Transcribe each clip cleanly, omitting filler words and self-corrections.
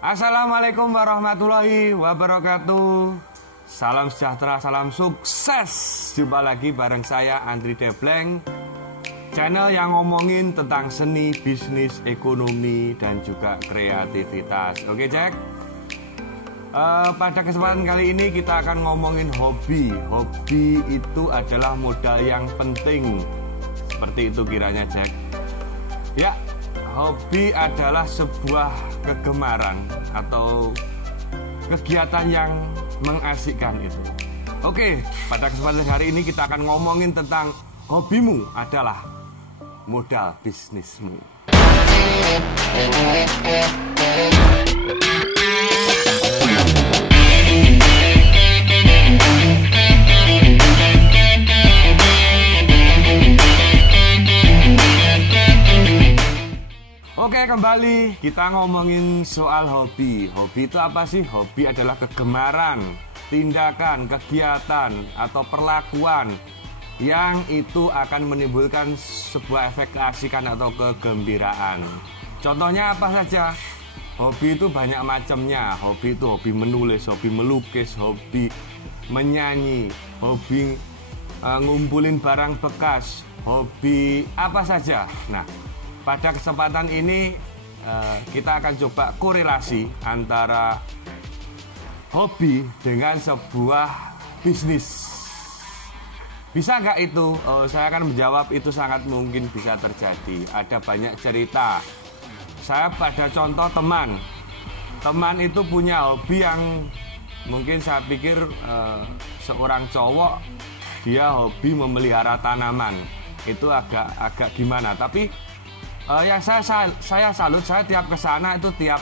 Assalamualaikum warahmatullahi wabarakatuh. Salam sejahtera, salam sukses. Jumpa lagi bareng saya Andri Debleng, channel yang ngomongin tentang seni, bisnis, ekonomi, dan juga kreativitas. Oke Jack, pada kesempatan kali ini kita akan ngomongin hobi. Hobi itu adalah modal yang penting. Seperti itu kiranya Jack. Ya, hobi adalah sebuah kegemaran atau kegiatan yang mengasyikkan itu. Oke, pada kesempatan hari ini kita akan ngomongin tentang hobimu adalah modal bisnismu. Oke, kembali kita ngomongin soal hobi. Hobi itu apa sih? Hobi adalah kegemaran, tindakan, kegiatan, atau perlakuan yang itu akan menimbulkan sebuah efek keasikan atau kegembiraan. Contohnya apa saja? Hobi itu banyak macamnya. Hobi itu hobi menulis, hobi melukis, hobi menyanyi, hobi ngumpulin barang bekas, hobi apa saja. Nah, pada kesempatan ini kita akan coba korelasi antara hobi dengan sebuah bisnis. Bisa nggak itu? Saya akan menjawab itu sangat mungkin bisa terjadi. Ada banyak cerita. Saya pada contoh teman. Teman itu punya hobi yang mungkin saya pikir seorang cowok dia hobi memelihara tanaman. Itu agak gimana, tapi yang saya salut, saya tiap kesana itu tiap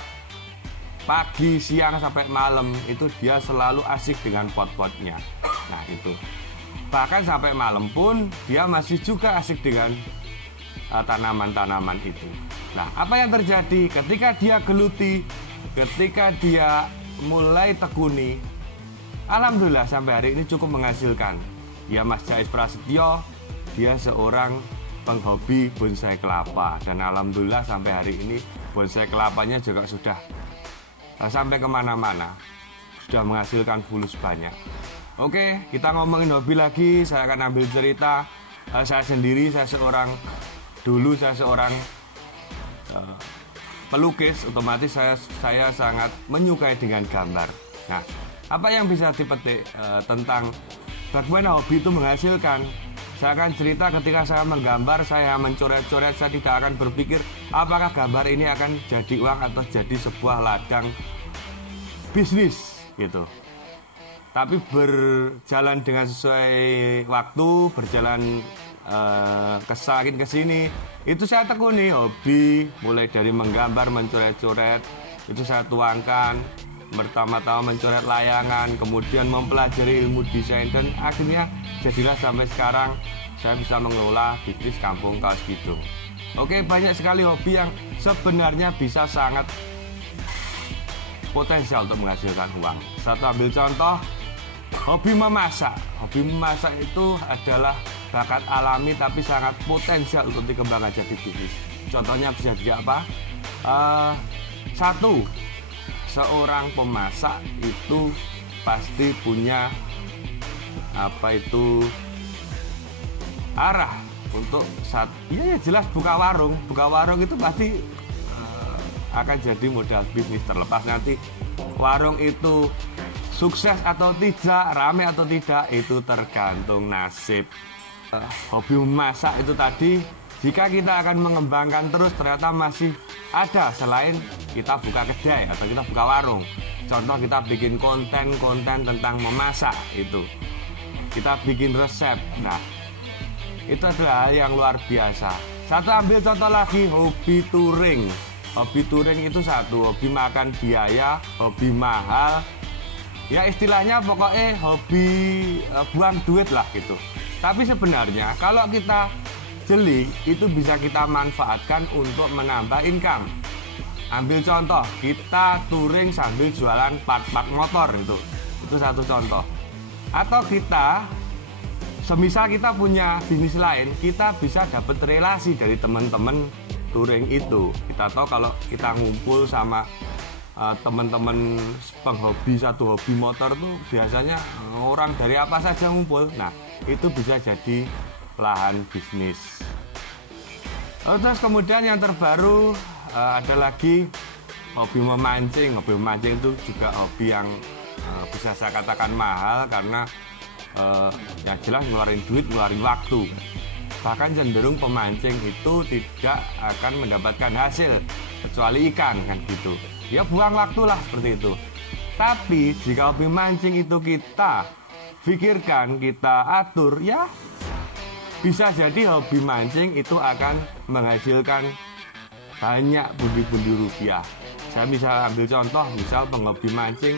pagi, siang sampai malam itu dia selalu asik dengan pot-potnya. Nah itu, bahkan sampai malam pun dia masih juga asik dengan tanaman-tanaman itu. Nah, apa yang terjadi ketika dia geluti, ketika dia mulai tekuni, alhamdulillah sampai hari ini cukup menghasilkan. Ya, Mas Jais Prasetyo, dia seorang penghobi bonsai kelapa, dan alhamdulillah sampai hari ini bonsai kelapanya juga sudah sampai kemana-mana, sudah menghasilkan fulus banyak. Oke, kita ngomongin hobi lagi. Saya akan ambil cerita saya sendiri. Saya seorang pelukis. Otomatis saya sangat menyukai dengan gambar. Nah, apa yang bisa dipetik tentang bagaimana hobi itu menghasilkan? Saya akan cerita ketika saya menggambar, saya mencoret-coret, saya tidak akan berpikir apakah gambar ini akan jadi uang atau jadi sebuah ladang bisnis gitu. Tapi berjalan dengan sesuai waktu, berjalan kesini kesini, itu saya tekuni hobi, mulai dari menggambar, mencoret-coret, itu saya tuangkan. Pertama-tama mencoret layangan, kemudian mempelajari ilmu desain, dan akhirnya jadilah sampai sekarang saya bisa mengelola bisnis Kampung Kaos Kidung. Oke, banyak sekali hobi yang sebenarnya bisa sangat potensial untuk menghasilkan uang. Satu ambil contoh, hobi memasak. Hobi memasak itu adalah bakat alami tapi sangat potensial untuk dikembangkan jadi bisnis. Contohnya bisa jadi apa? Satu, seorang pemasak itu pasti punya arah untuk ya jelas buka warung itu pasti akan jadi modal bisnis. Terlepas nanti warung itu sukses atau tidak, rame atau tidak, itu tergantung nasib. Hobi memasak itu tadi, jika kita akan mengembangkan terus, ternyata masih ada selain kita buka kedai atau kita buka warung. Contoh, kita bikin konten tentang memasak itu. Kita bikin resep. Nah, itu adalah hal yang luar biasa. Satu ambil contoh lagi, hobi touring. Hobi touring itu satu, hobi makan biaya, hobi mahal. Ya istilahnya pokoknya hobi buang duit lah gitu. Tapi sebenarnya kalau kita jeli, itu bisa kita manfaatkan untuk menambah income. Ambil contoh, kita touring sambil jualan part-part motor itu satu contoh. Atau kita semisal kita punya bisnis lain, kita bisa dapat relasi dari teman-teman touring itu. Kita tahu kalau kita ngumpul sama teman-teman penghobi satu hobi motor tuh biasanya orang dari apa saja ngumpul. Nah, itu bisa jadi lahan bisnis. Terus kemudian yang terbaru ada lagi hobi memancing. Hobi memancing itu juga hobi yang bisa saya katakan mahal karena yang jelas ngeluarin duit, ngeluarin waktu. Bahkan cenderung pemancing itu tidak akan mendapatkan hasil kecuali ikan kan gitu. Ya buang waktu lah seperti itu. Tapi jika hobi mancing itu kita pikirkan, kita atur, ya bisa jadi hobi mancing itu akan menghasilkan banyak pundi-pundi rupiah. Saya bisa ambil contoh, misal penghobi mancing,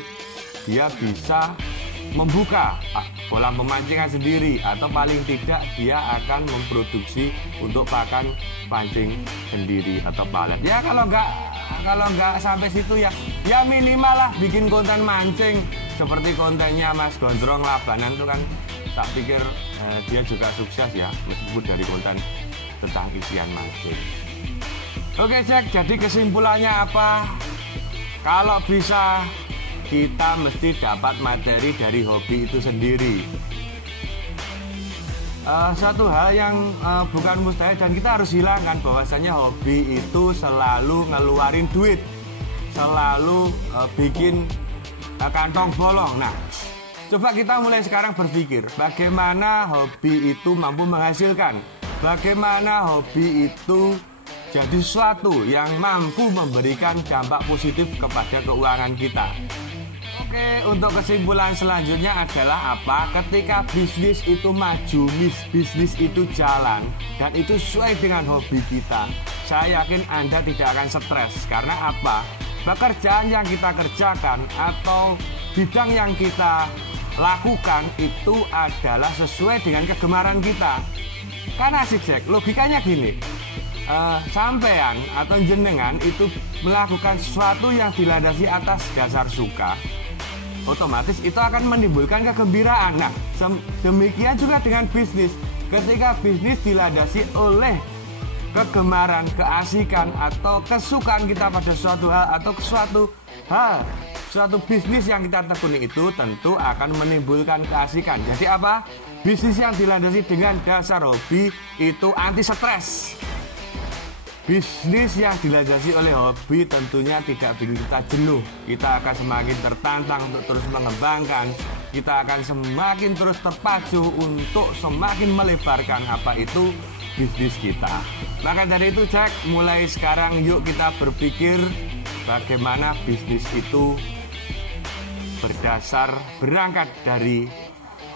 dia bisa membuka kolam pemancingan sendiri, atau paling tidak dia akan memproduksi untuk pakan pancing sendiri atau palet. Ya kalau nggak sampai situ ya minimal lah bikin konten mancing seperti kontennya Mas Gondrong Labanan itu kan, tak pikir dia juga sukses ya meskipun dari konten tentang isian mancing. Oke Jack, jadi kesimpulannya apa? Kalau bisa kita mesti dapat materi dari hobi itu sendiri. Satu hal yang bukan mustahil dan kita harus hilangkan bahwasanya hobi itu selalu ngeluarin duit, selalu bikin kantong bolong. Nah, coba kita mulai sekarang berpikir bagaimana hobi itu mampu menghasilkan, bagaimana hobi itu jadi sesuatu yang mampu memberikan dampak positif kepada keuangan kita. Oke, untuk kesimpulan selanjutnya adalah apa? Ketika bisnis itu maju, bisnis itu jalan, dan itu sesuai dengan hobi kita, saya yakin Anda tidak akan stres. Karena apa? Pekerjaan yang kita kerjakan atau bidang yang kita lakukan itu adalah sesuai dengan kegemaran kita. Kan asik Jack, logikanya gini, sampean atau jenengan itu melakukan sesuatu yang dilandasi atas dasar suka, otomatis itu akan menimbulkan kegembiraan. Nah, demikian juga dengan bisnis. Ketika bisnis dilandasi oleh kegemaran, keasikan, atau kesukaan kita pada suatu hal atau suatu bisnis yang kita tekuni itu tentu akan menimbulkan keasikan. Jadi apa? Bisnis yang dilandasi dengan dasar hobi itu anti stres. Bisnis yang dilandasi oleh hobi tentunya tidak bikin kita jenuh. Kita akan semakin tertantang untuk terus mengembangkan. Kita akan semakin terus terpacu untuk semakin melebarkan apa itu bisnis kita. Maka dari itu Jack, mulai sekarang yuk kita berpikir bagaimana bisnis itu berangkat dari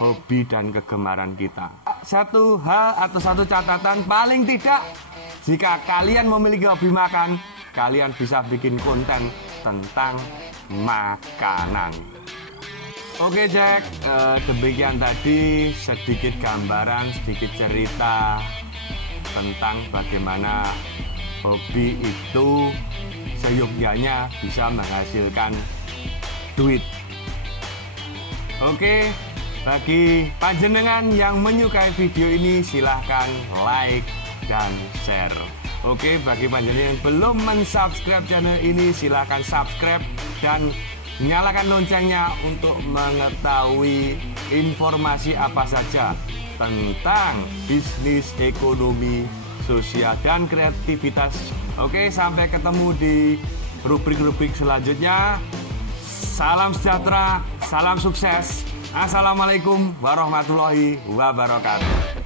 hobi dan kegemaran kita. Satu hal atau satu catatan paling tidak, jika kalian memiliki hobi makan, kalian bisa bikin konten tentang makanan. Oke Jack, demikian tadi sedikit gambaran, sedikit cerita tentang bagaimana hobi itu seyogyanya bisa menghasilkan duit. Oke, bagi panjenengan yang menyukai video ini silahkan like dan share. Oke, bagi panjenengan yang belum mensubscribe channel ini silahkan subscribe dan nyalakan loncengnya untuk mengetahui informasi apa saja tentang bisnis, ekonomi, sosial, dan kreativitas. Oke, sampai ketemu di rubrik-rubrik selanjutnya. Salam sejahtera, salam sukses. Assalamualaikum warahmatullahi wabarakatuh.